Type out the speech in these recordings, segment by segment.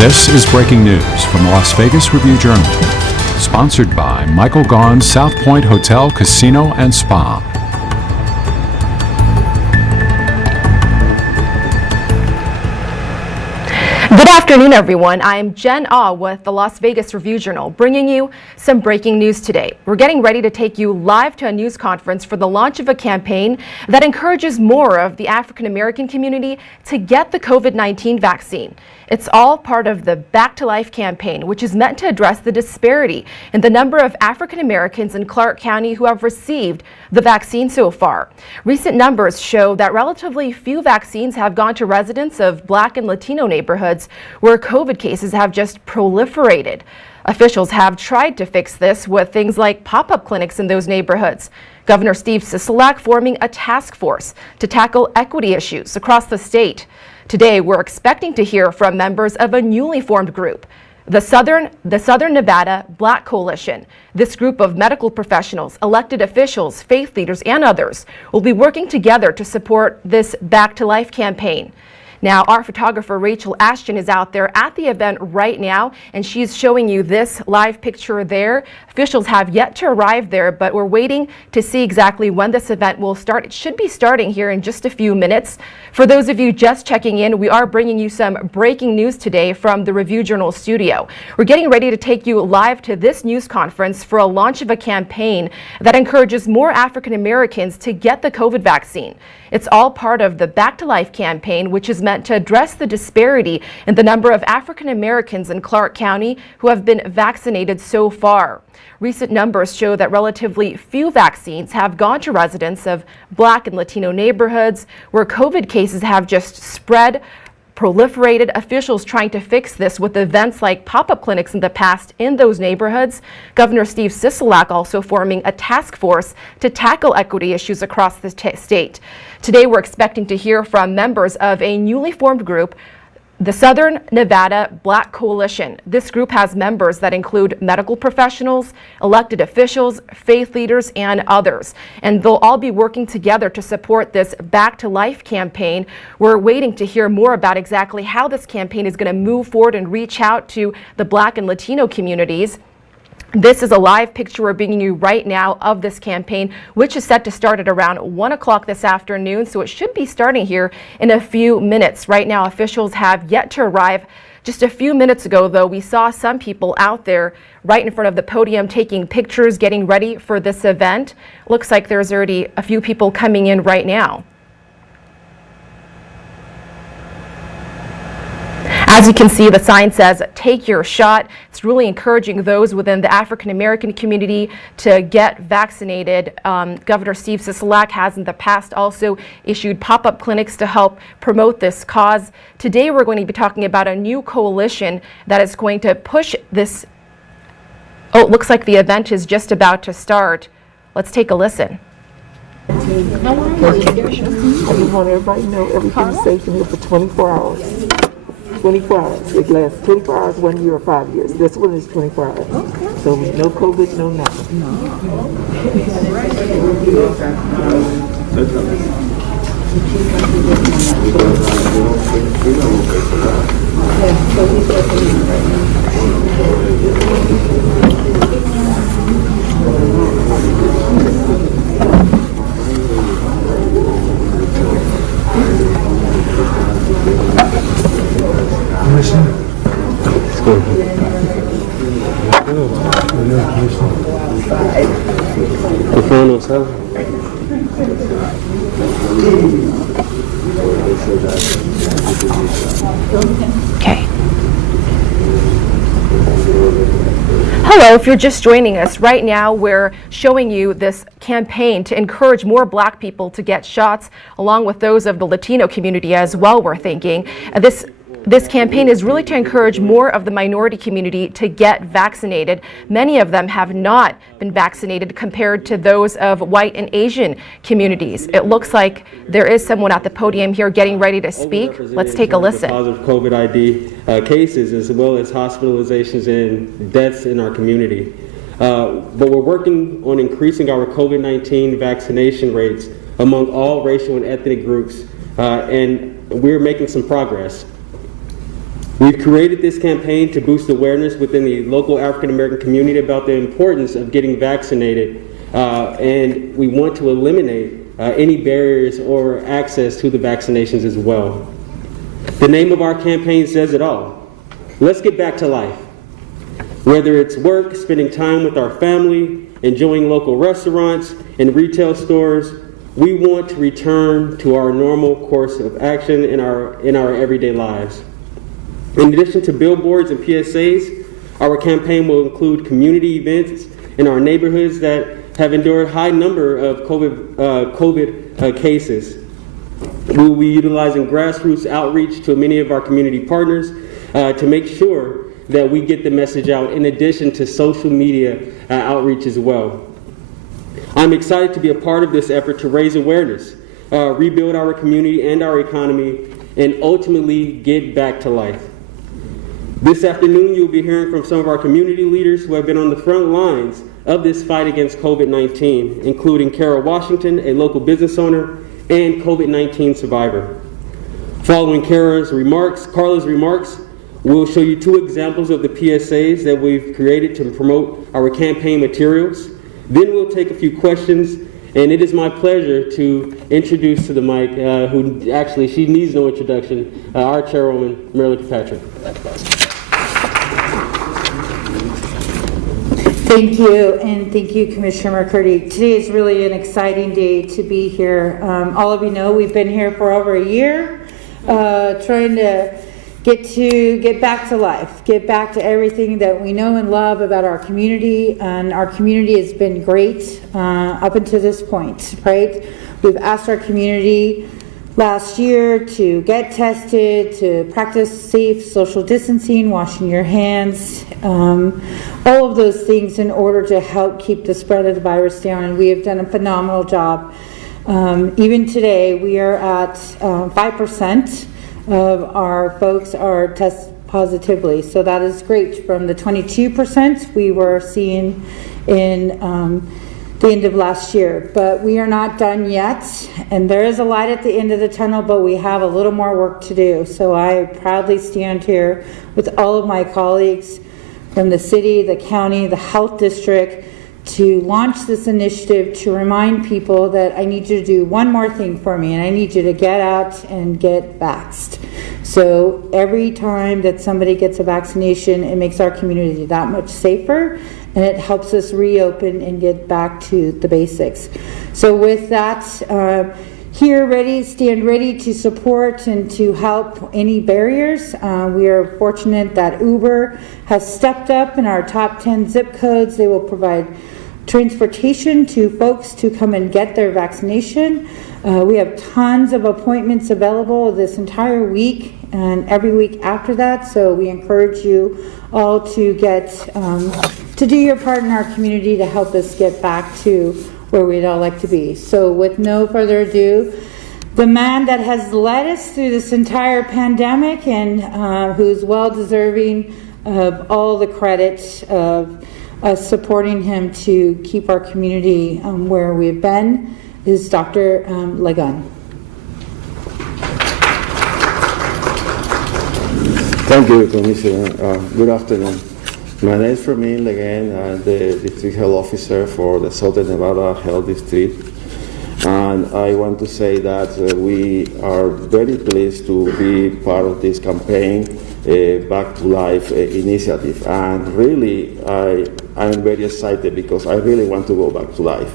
This is breaking news from the Las Vegas Review-Journal, sponsored by Michael Gaughan's South Point Hotel, Casino, and Spa. Good afternoon, everyone. I'm Jen Ah with the Las Vegas Review-Journal, bringing you some breaking news today. We're getting ready to take you live to a news conference for the launch of a campaign that encourages more of the African American community to get the COVID-19 vaccine. It's all part of the Back to Life campaign, which is meant to address the disparity in the number of African Americans in Clark County who have received the vaccine so far. Recent numbers show that relatively few vaccines have gone to residents of Black and Latino neighborhoods where COVID cases have just proliferated. Officials have tried to fix this with things like pop-up clinics in those neighborhoods. Governor Steve Sisolak forming a task force to tackle equity issues across the state. Today, we're expecting to hear from members of a newly formed group, the Southern Nevada Black Coalition. This group of medical professionals, elected officials, faith leaders, and others will be working together to support this Back to Life campaign. Now, our photographer Rachel Ashton is out there at the event right now, and she's showing you this live picture there. Officials have yet to arrive there, but we're waiting to see exactly when this event will start. It should be starting here in just a few minutes. For those of you just checking in, we are bringing you some breaking news today from the Review-Journal studio. We're getting ready to take you live to this news conference for a launch of a campaign that encourages more African Americans to get the COVID vaccine. It's all part of the Back to Life campaign, which is meant to address the disparity in the number of African Americans in Clark County who have been vaccinated so far. Recent numbers show that relatively few vaccines have gone to residents of Black and Latino neighborhoods where COVID cases have just spread, proliferated. Officials trying to fix this with events like pop-up clinics in the past in those neighborhoods. Governor Steve Sisolak also forming a task force to tackle equity issues across the state. Today, we're expecting to hear from members of a newly formed group, the Southern Nevada Black Coalition. This group has members that include medical professionals, elected officials, faith leaders, and others. And they'll all be working together to support this Back to Life campaign. We're waiting to hear more about exactly how this campaign is going to move forward and reach out to the Black and Latino communities. This is a live picture we're bringing you right now of this campaign, which is set to start at around 1 o'clock this afternoon, so it should be starting here in a few minutes. Right now, officials have yet to arrive. Just a few minutes ago, though, we saw some people out there right in front of the podium taking pictures, getting ready for this event. Looks like there's already a few people coming in right now. As you can see, the sign says, "Take your shot." It's really encouraging those within the African American community to get vaccinated. Governor Steve Sisolak has in the past also issued pop-up clinics to help promote this cause. Today, we're going to be talking about a new coalition that is going to push this. Oh, it looks like the event is just about to start. Let's take a listen. I just want everybody to know everything's safe in here for 24 hours. 24 hours. It lasts 24 hours, 1 year, or 5 years. This one is 24 hours. Okay. So no COVID, no nothing. Okay. Hello, if you're just joining us right now, we're showing you this campaign to encourage more Black people to get shots, along with those of the Latino community as well, we're thinking. This campaign is really to encourage more of the minority community to get vaccinated. Many of them have not been vaccinated compared to those of white and Asian communities. It looks like there is someone at the podium here getting ready to speak. Let's take a listen. Positive COVID ID cases, as well as hospitalizations and deaths in our community. But we're working on increasing our COVID-19 vaccination rates among all racial and ethnic groups, and we're making some progress. We've created this campaign to boost awareness within the local African American community about the importance of getting vaccinated, and we want to eliminate any barriers or access to the vaccinations as well. The name of our campaign says it all. Let's get back to life. Whether it's work, spending time with our family, enjoying local restaurants and retail stores, we want to return to our normal course of action in our everyday lives. In addition to billboards and PSAs, our campaign will include community events in our neighborhoods that have endured a high number of COVID cases. We will be utilizing grassroots outreach to many of our community partners to make sure that we get the message out, in addition to social media outreach as well. I'm excited to be a part of this effort to raise awareness, rebuild our community and our economy, and ultimately get back to life. This afternoon, you'll be hearing from some of our community leaders who have been on the front lines of this fight against COVID-19, including Carol Washington, a local business owner and COVID-19 survivor. Following Carla's remarks, we'll show you 2 examples of the PSAs that we've created to promote our campaign materials. Then we'll take a few questions, and it is my pleasure to introduce to the mic, who actually, she needs no introduction, our chairwoman, Marilyn Kirkpatrick. Thank you, and thank you, Commissioner McCurdy. Today is really an exciting day to be here. All of you know we've been here for over a year, trying to get back to life, get back to everything that we know and love about our community, and our community has been great up until this point, right? We've asked our community last year to get tested, to practice safe social distancing, washing your hands, all of those things in order to help keep the spread of the virus down, and we have done a phenomenal job. Even today, we are at 5% of our folks are tested positively, so that is great. From the 22% we were seeing in the end of last year, but we are not done yet, and there is a light at the end of the tunnel, but we have a little more work to do. So I proudly stand here with all of my colleagues from the city, the county, the health district, to launch this initiative to remind people that I need you to do one more thing for me, and I need you to get out and get vaxxed. So every time that somebody gets a vaccination, it makes our community that much safer, and it helps us reopen and get back to the basics. So with that, stand ready to support and to help any barriers. We are fortunate that Uber has stepped up in our top 10 zip codes. They will provide transportation to folks to come and get their vaccination. We have tons of appointments available this entire week and every week after that, so we encourage you all to get to do your part in our community to help us get back to where we'd all like to be. So with no further ado, the man that has led us through this entire pandemic and who's well deserving of all the credit of us supporting him to keep our community where we've been is Dr. Lagun. Thank you, Commissioner. Good afternoon. My name is Fermin Legan. I'm the District Health Officer for the Southern Nevada Health District. And I want to say that we are very pleased to be part of this campaign, Back to Life initiative. And really, I'm very excited because I really want to go back to life.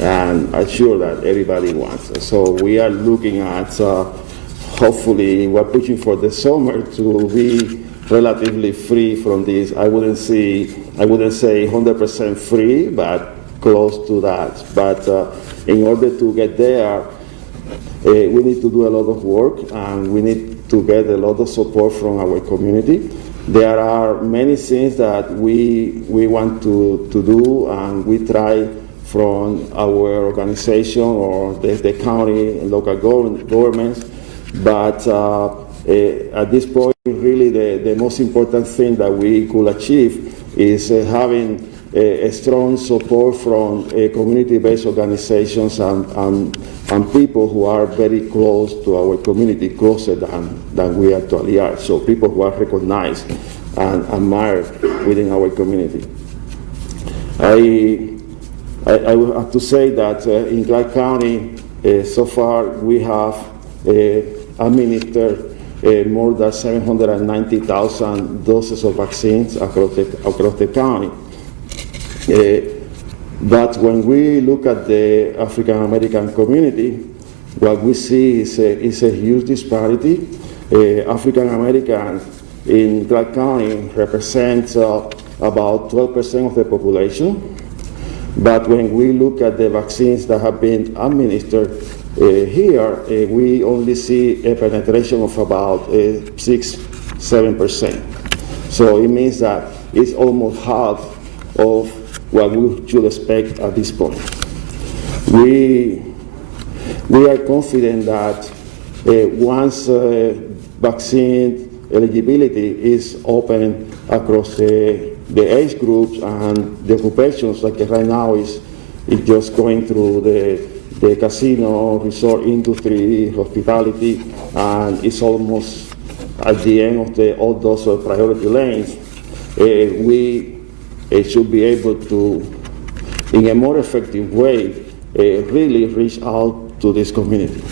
And I'm sure that everybody wants. So we are looking at, hopefully, we're pushing for the summer to be relatively free from this. I wouldn't say 100% free, but close to that. But in order to get there, we need to do a lot of work, and we need to get a lot of support from our community. There are many things that we want to do, and we try from our organization or the county and local governments. But at this point, really the most important thing that we could achieve is having a strong support from community-based organizations and people who are very close to our community, closer than we actually are. So people who are recognized and admired within our community. I would have to say that in Clark County, so far we have administered more than 790,000 doses of vaccines across the county. But when we look at the African American community, what we see is a huge disparity. African Americans in Clark County represent about 12% of the population. But when we look at the vaccines that have been administered here, we only see a penetration of about 6-7%. So it means that it's almost half of what we should expect at this point. We are confident that once vaccine eligibility is open across the age groups and the occupations, like right now is just going through the casino, resort industry, hospitality, and it's almost at the end of all those priority lanes, we should be able to, in a more effective way, really reach out to this community.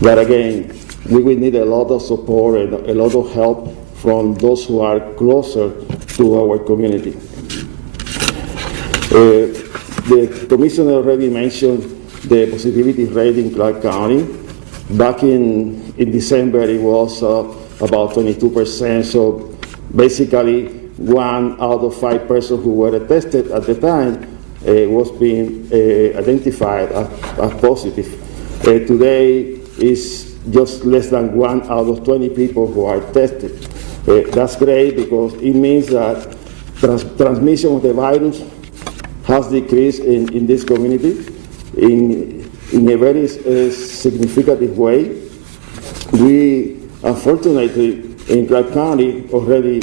But again, we will need a lot of support and a lot of help from those who are closer to our community. The commissioner already mentioned the positivity rate in Clark County. Back in December, it was about 22%. So basically, 1 out of 5 persons who were tested at the time was being identified as positive. Today is just less than 1 out of 20 people who are tested. That's great because it means that transmission of the virus has decreased in this community in a very significant way. We, unfortunately, in Clark County already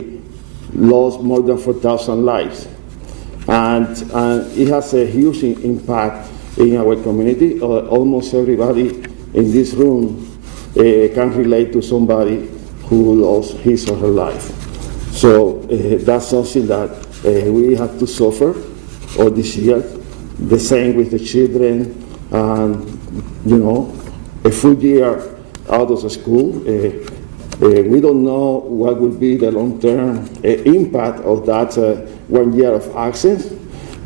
lost more than 4,000 lives. And it has a huge impact in our community. Almost everybody in this room can relate to somebody who lost his or her life. So that's something that we have to suffer all this year. The same with the children, and a full year out of the school. We don't know what will be the long-term impact of that 1 year of absence,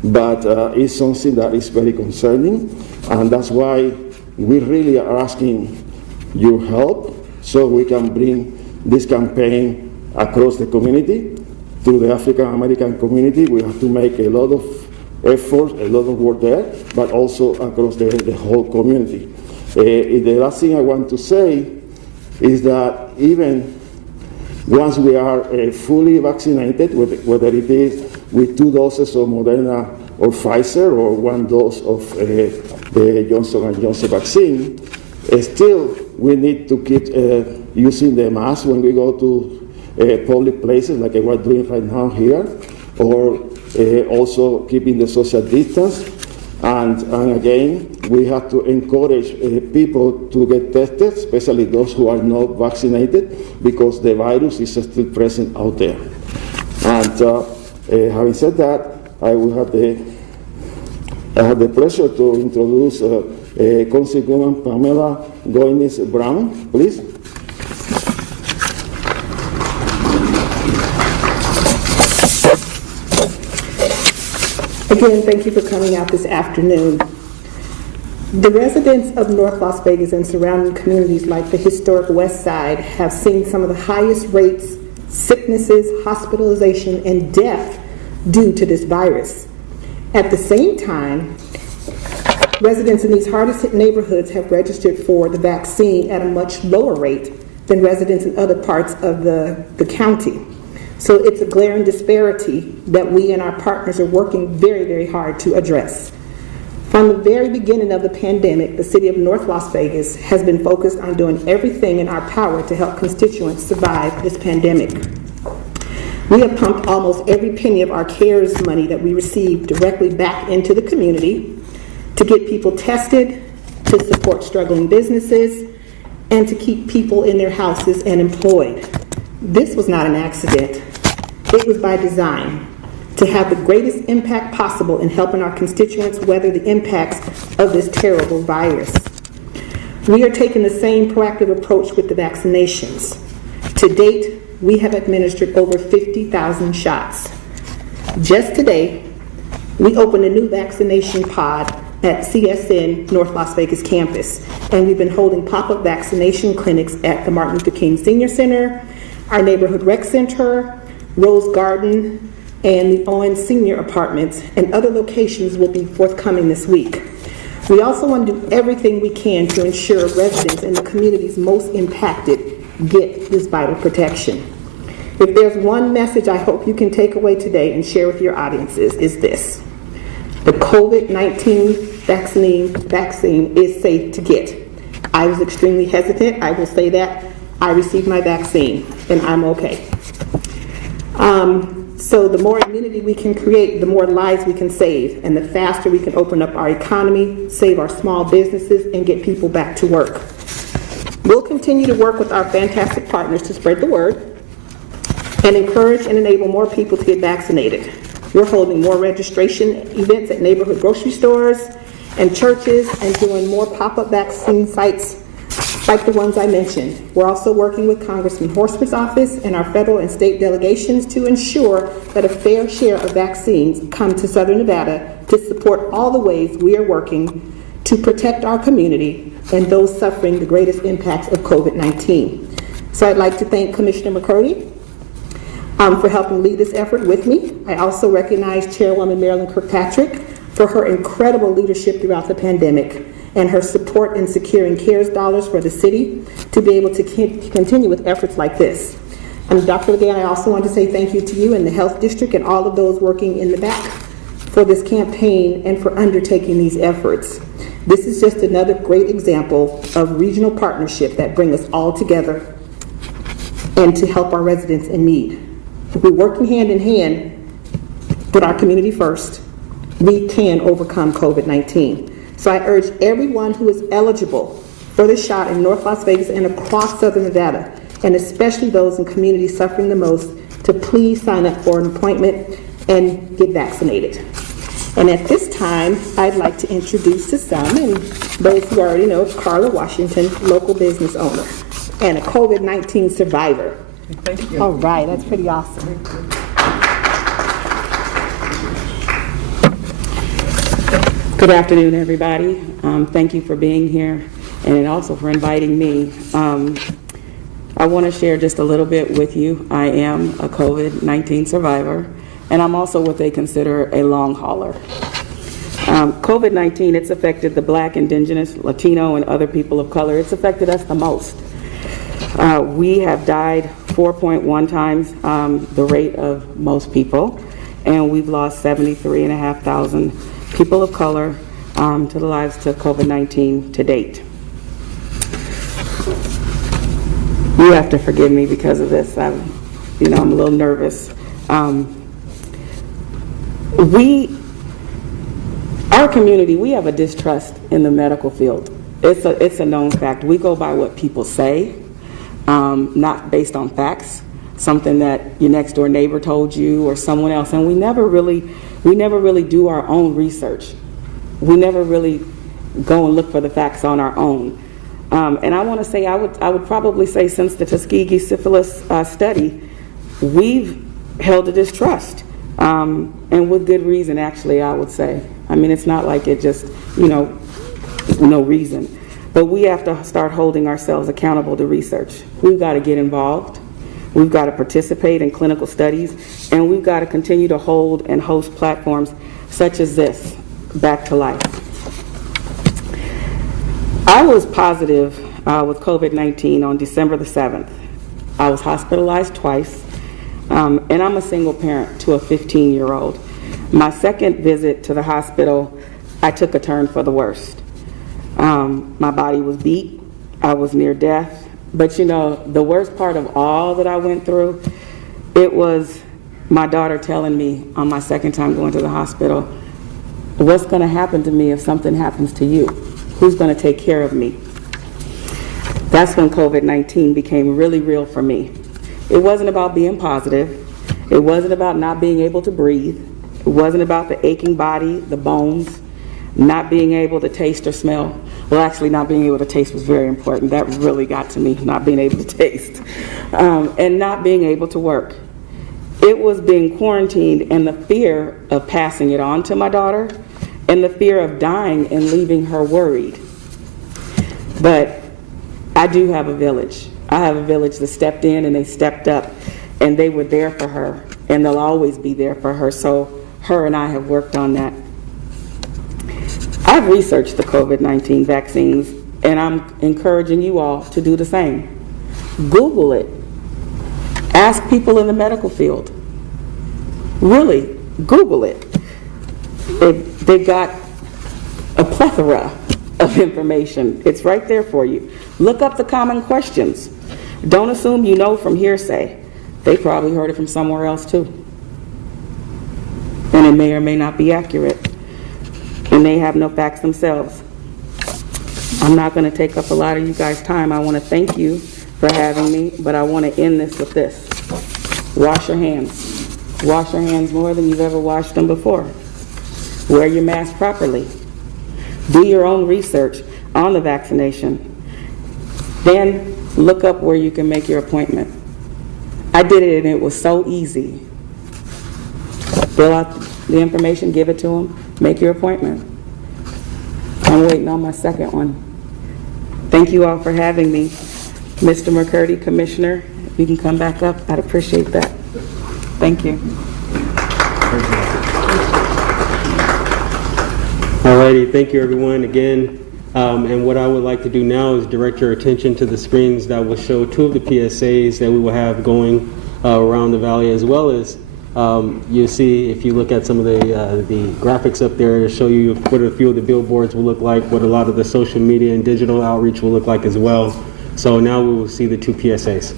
but it's something that is very concerning, and that's why we really are asking your help so we can bring this campaign across the community. To the African American community, we have to make a lot of effort, a lot of work there, but also across the whole community. The last thing I want to say is that even once we are fully vaccinated, whether it is with 2 doses of Moderna or Pfizer or 1 dose of the Johnson & Johnson vaccine, still we need to keep using the mask when we go to public places like we're doing right now here, or also keeping the social distance. And again, we have to encourage people to get tested, especially those who are not vaccinated, because the virus is still present out there. And having said that, I have the pleasure to introduce Councilwoman Pamela Goines-Brown, please. Again, thank you for coming out this afternoon. The residents of North Las Vegas and surrounding communities like the historic West Side have seen some of the highest rates, sicknesses, hospitalization, and death due to this virus. At the same time, residents in these hardest hit neighborhoods have registered for the vaccine at a much lower rate than residents in other parts of the county. So it's a glaring disparity that we and our partners are working very, very hard to address. From the very beginning of the pandemic, the city of North Las Vegas has been focused on doing everything in our power to help constituents survive this pandemic. We have pumped almost every penny of our CARES money that we received directly back into the community to get people tested, to support struggling businesses, and to keep people in their houses and employed. This was not an accident. It was by design, to have the greatest impact possible in helping our constituents weather the impacts of this terrible virus. We are taking the same proactive approach with the vaccinations. To date, we have administered over 50,000 shots. Just today, we opened a new vaccination pod at CSN North Las Vegas campus, and we've been holding pop-up vaccination clinics at the Martin Luther King Senior Center, our neighborhood rec center, Rose Garden, and the Owen Senior Apartments, and other locations will be forthcoming this week. We also want to do everything we can to ensure residents in the communities most impacted get this vital protection. If there's one message I hope you can take away today and share with your audiences, is this: the COVID-19 vaccine is safe to get. I was extremely hesitant, I will say that. I received my vaccine, and I'm okay. So the more immunity we can create, the more lives we can save, and the faster we can open up our economy, save our small businesses, and get people back to work. We'll continue to work with our fantastic partners to spread the word and encourage and enable more people to get vaccinated. We're holding more registration events at neighborhood grocery stores and churches, and doing more pop-up vaccine sites like the ones I mentioned. We're also working with Congressman Horstman's office and our federal and state delegations to ensure that a fair share of vaccines come to Southern Nevada to support all the ways we are working to protect our community and those suffering the greatest impacts of COVID-19. So I'd like to thank Commissioner McCurdy for helping lead this effort with me. I also recognize Chairwoman Marilyn Kirkpatrick for her incredible leadership throughout the pandemic and her support in securing CARES dollars for the city to be able to continue with efforts like this. And Dr. Legan, I also want to say thank you to you and the Health District and all of those working in the back for this campaign and for undertaking these efforts. This is just another great example of regional partnership that bring us all together and to help our residents in need. If we're working hand in hand with our community first, we can overcome COVID-19. So I urge everyone who is eligible for the shot in North Las Vegas and across Southern Nevada, and especially those in communities suffering the most, to please sign up for an appointment and get vaccinated. And at this time, I'd like to introduce to some, and those who already know, Carla Washington, local business owner and a COVID-19 survivor. Thank you. All right, that's pretty awesome. Good afternoon, everybody. Thank you for being here and also for inviting me. I want to share just a little bit with you. I am a COVID-19 survivor, and I'm also what they consider a long hauler. COVID-19, it's affected the Black, Indigenous, Latino, and other people of color. It's affected us the most. We have died 4.1 times the rate of most people, and we've lost 73,500 people of color to the lives to COVID-19 to date. You have to forgive me because of this. I'm a little nervous. Our community, we have a distrust in the medical field. It's a known fact. We go by what people say, not based on facts, something that your next door neighbor told you or someone else, and we never really do our own research. We never really go and look for the facts on our own. And I want to say, I would probably say since the Tuskegee syphilis study, we've held a distrust, and with good reason, actually, I would say. I mean, it's not like it just, no reason. But we have to start holding ourselves accountable to research. We've got to get involved. We've got to participate in clinical studies, and we've got to continue to hold and host platforms such as this, Back to Life. I was positive with COVID-19 on December the 7th. I was hospitalized twice, and I'm a single parent to a 15-year-old. My second visit to the hospital, I took a turn for the worst. My body was beat. I was near death. But the worst part of all that I went through, it was my daughter telling me on my second time going to the hospital, what's going to happen to me if something happens to you? Who's going to take care of me? That's when COVID-19 became really real for me. It wasn't about being positive. It wasn't about not being able to breathe. It wasn't about the aching body, the bones, not being able to taste or smell. Well, actually, not being able to taste was very important. That really got to me, not being able to taste. And not being able to work. It was being quarantined and the fear of passing it on to my daughter and the fear of dying and leaving her worried. But I do have a village. I have a village that stepped in and they stepped up and they were there for her and they'll always be there for her. So her and I have worked on that. I've researched the COVID-19 vaccines and I'm encouraging you all to do the same. Google it. Ask people in the medical field. Really, Google it. They got a plethora of information. It's right there for you. Look up the common questions. Don't assume you know from hearsay. They probably heard it from somewhere else too. And it may or may not be accurate. And they have no facts themselves. I'm not going to take up a lot of you guys' time. I want to thank you for having me, but I want to end this with this. Wash your hands. Wash your hands more than you've ever washed them before. Wear your mask properly. Do your own research on the vaccination. Then look up where you can make your appointment. I did it and it was so easy. Fill out the information, give it to them, make your appointment. I'm waiting on my second one. Thank you all for having me. Mr. McCurdy, Commissioner, if you can come back up, I'd appreciate that. Thank you. Alrighty, thank you everyone again. And what I would like to do now is direct your attention to the screens that will show two of the PSAs that we will have going around the valley, as well as you'll see, if you look at some of the graphics up there, to show you what a few of the billboards will look like, what a lot of the social media and digital outreach will look like as well. So now we will see the two PSAs.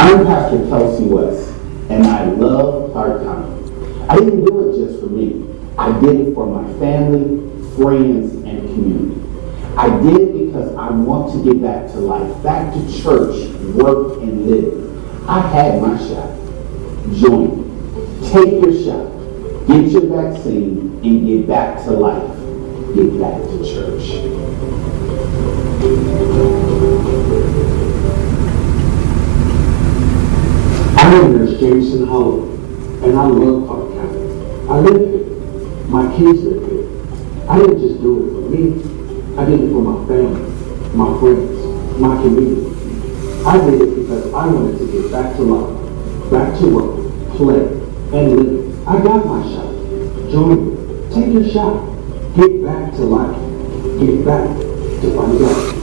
I'm Pastor Kelsey West, and I love Clark County. I didn't do it just for me. I did it for my family, friends, and community. I did it because I want to get back to life, back to church, work, and live. I had my shot. Join me. Take your shot. Get your vaccine and get back to life. Get back to church. I am Nurse Jameson Holloway, and I love Clark County. I live here. My kids live here. I didn't just do it for me. I did it for my family, my friends, my community. I did it because I wanted to get back to life, back to work, play, and live. I got my shot. Join me. Take your shot. Get back to life. Get back to find out.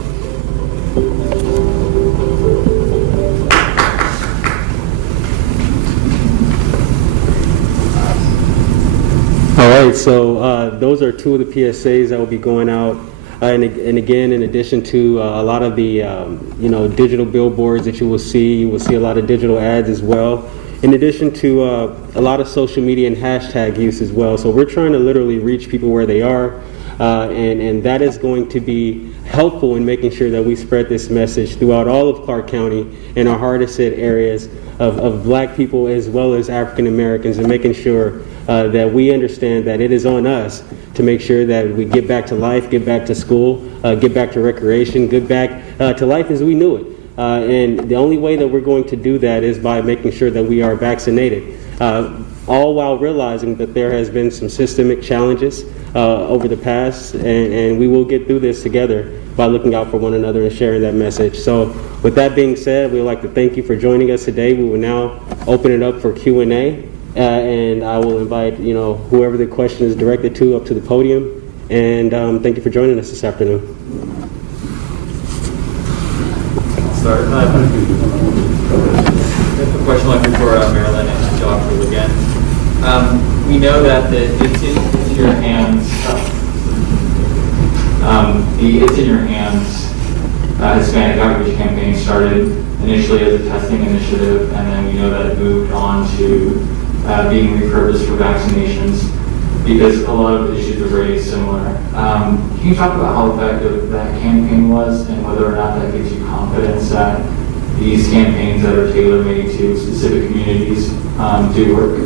All right, so those are two of the PSAs that will be going out. And again, in addition to a lot of the digital billboards that you will see a lot of digital ads as well. In addition to a lot of social media and hashtag use as well. So we're trying to literally reach people where they are, and that is going to be helpful in making sure that we spread this message throughout all of Clark County and our hardest hit areas of black people as well as African Americans, and making sure that we understand that it is on us to make sure that we get back to life, get back to school, get back to recreation, get back to life as we knew it. And the only way that we're going to do that is by making sure that we are vaccinated, all while realizing that there has been some systemic challenges over the past, and we will get through this together by looking out for one another and sharing that message. So with that being said, we would like to thank you for joining us today. We will now open it up for Q&A. And I will invite, whoever the question is directed to up to the podium. And thank you for joining us this afternoon. Start. I have a question like for Marilyn and Dr. again. We know that it's in your hands. It's in your hands Hispanic outreach campaign started initially as a testing initiative, and then we know that it moved on to being repurposed for vaccinations because a lot of the issues are very similar. Can you talk about how effective that campaign was and whether or not that gives you confidence that these campaigns that are tailor-made to specific communities do work?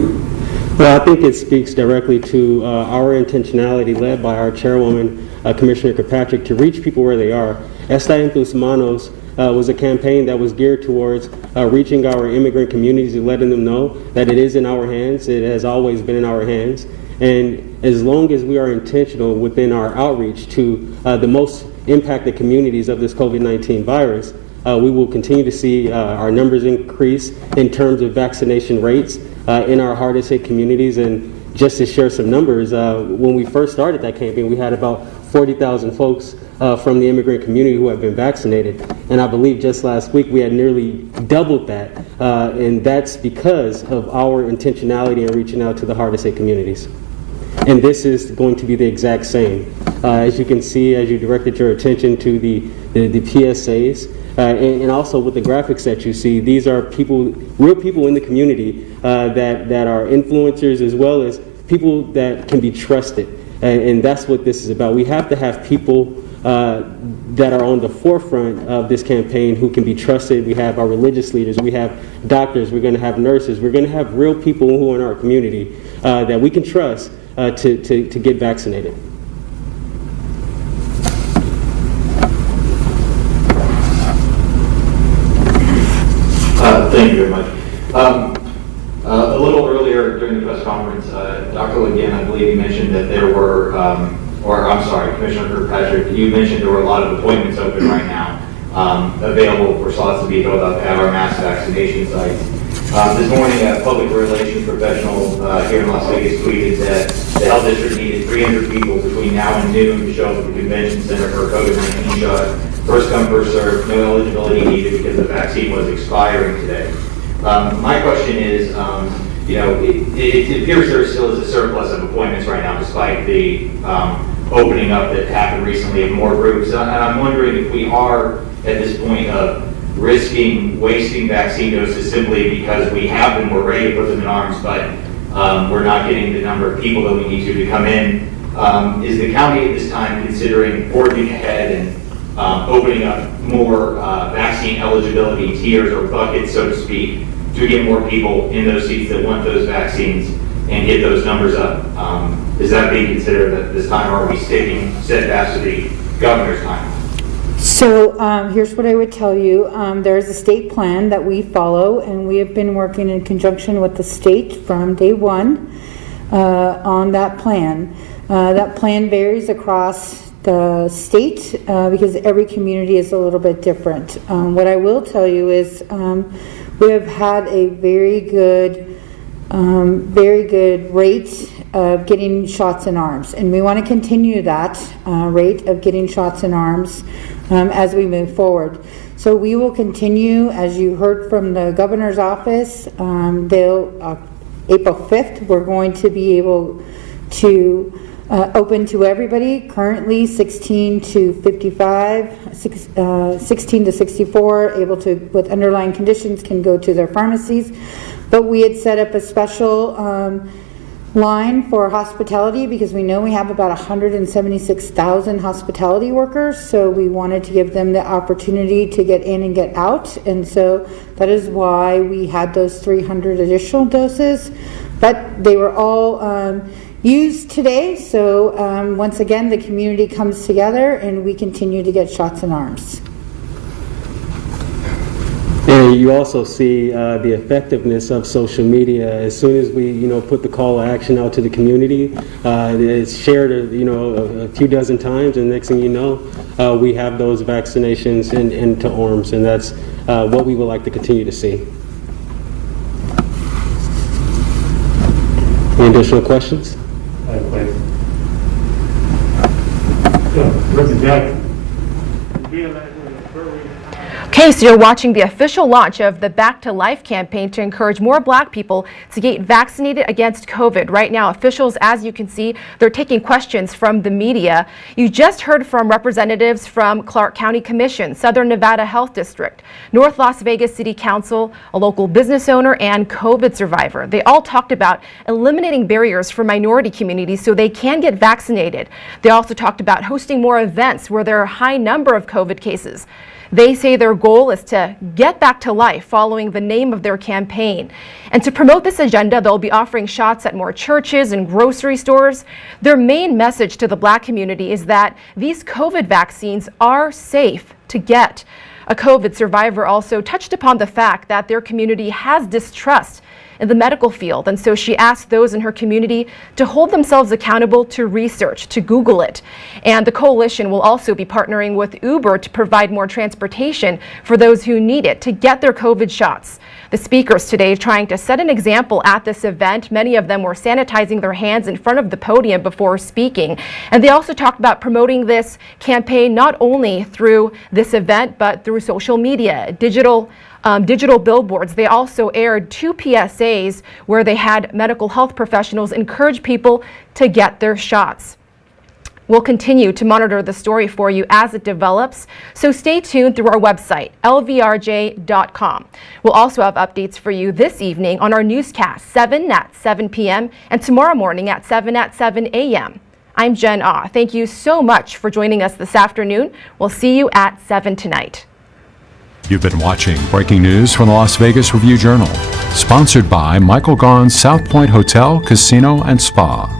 Well, I think it speaks directly to our intentionality led by our chairwoman, Commissioner Kirkpatrick, to reach people where they are. Esta en tus manos was a campaign that was geared towards reaching our immigrant communities and letting them know that it is in our hands. It has always been in our hands. And as long as we are intentional within our outreach to the most impacted communities of this COVID-19 virus, we will continue to see our numbers increase in terms of vaccination rates in our hardest hit communities. And just to share some numbers, when we first started that campaign, we had about 40,000 folks from the immigrant community who have been vaccinated. And I believe just last week we had nearly doubled that. And that's because of our intentionality in reaching out to the hardest hit communities. And this is going to be the exact same. As you can see, as you directed your attention to the PSAs, and also with the graphics that you see, these are people, real people in the community that are influencers as well as people that can be trusted. And that's what this is about. We have to have people that are on the forefront of this campaign who can be trusted. We have our religious leaders, we have doctors, we're going to have nurses, we're going to have real people who are in our community that we can trust to get vaccinated. Thank you very much. A little earlier during the press conference, Dr. Legan, I believe you mentioned that there were, Commissioner Kirkpatrick, you mentioned there were a lot of appointments open right now available for slots to be filled up at our mass vaccination sites. This morning, a public relations professional here in Las Vegas tweeted that the health district needed 300 people between now and noon to show up at the convention center for a COVID-19 shot. First come, first served, no eligibility needed because the vaccine was expiring today. My question is, it appears there still is a surplus of appointments right now despite the opening up that happened recently of more groups. And I'm wondering if we are at this point of wasting vaccine doses simply because we have them, we're ready to put them in arms, but we're not getting the number of people that we need to come in. Is the county at this time considering forging ahead and opening up more vaccine eligibility tiers or buckets, so to speak, to get more people in those seats that want those vaccines and get those numbers up? Is that being considered at this time, or are we sticking steadfast to the governor's time? So here's what I would tell you. There's a state plan that we follow, and we have been working in conjunction with the state from day one on that plan. That plan varies across the state because every community is a little bit different. What I will tell you is we have had a very good rate of getting shots in arms, and we want to continue that rate of getting shots in arms as we move forward. So we will continue, as you heard from the governor's office, April 5th, we're going to be able to open to everybody. Currently 16 to 55, 16 to 64, able to, with underlying conditions, can go to their pharmacies. But we had set up a special line for hospitality because we know we have about 176,000 hospitality workers, so we wanted to give them the opportunity to get in and get out, and so that is why we had those 300 additional doses. But they were all used today, so once again the community comes together and we continue to get shots in arms. And you also see the effectiveness of social media. As soon as we, put the call to action out to the community, it's shared, a few dozen times, and next thing you know, we have those vaccinations into arms, and that's what we would like to continue to see. Any additional questions? Okay, so you're watching the official launch of the Back to Life campaign to encourage more Black people to get vaccinated against COVID. Right now, officials, as you can see, they're taking questions from the media. You just heard from representatives from Clark County Commission, Southern Nevada Health District, North Las Vegas City Council, a local business owner, and COVID survivor. They all talked about eliminating barriers for minority communities so they can get vaccinated. They also talked about hosting more events where there are a high number of COVID cases. They say their goal is to get back to life following the name of their campaign. And to promote this agenda, they'll be offering shots at more churches and grocery stores. Their main message to the Black community is that these COVID vaccines are safe to get. A COVID survivor also touched upon the fact that their community has distrust in the medical field, and so she asked those in her community to hold themselves accountable to research, to Google it. And the coalition will also be partnering with Uber to provide more transportation for those who need it to get their COVID shots. The speakers today trying to set an example at this event. Many of them were sanitizing their hands in front of the podium before speaking. And they also talked about promoting this campaign not only through this event, but through social media, digital billboards. They also aired 2 PSAs where they had medical health professionals encourage people to get their shots. We'll continue to monitor the story for you as it develops, so stay tuned through our website, lvrj.com. We'll also have updates for you this evening on our newscast, 7 at 7 p.m. and tomorrow morning at 7 a.m. I'm Jen Ah. Thank you so much for joining us this afternoon. We'll see you at 7 tonight. You've been watching breaking news from the Las Vegas Review-Journal, sponsored by Michael Gaughan's South Point Hotel, Casino, and Spa.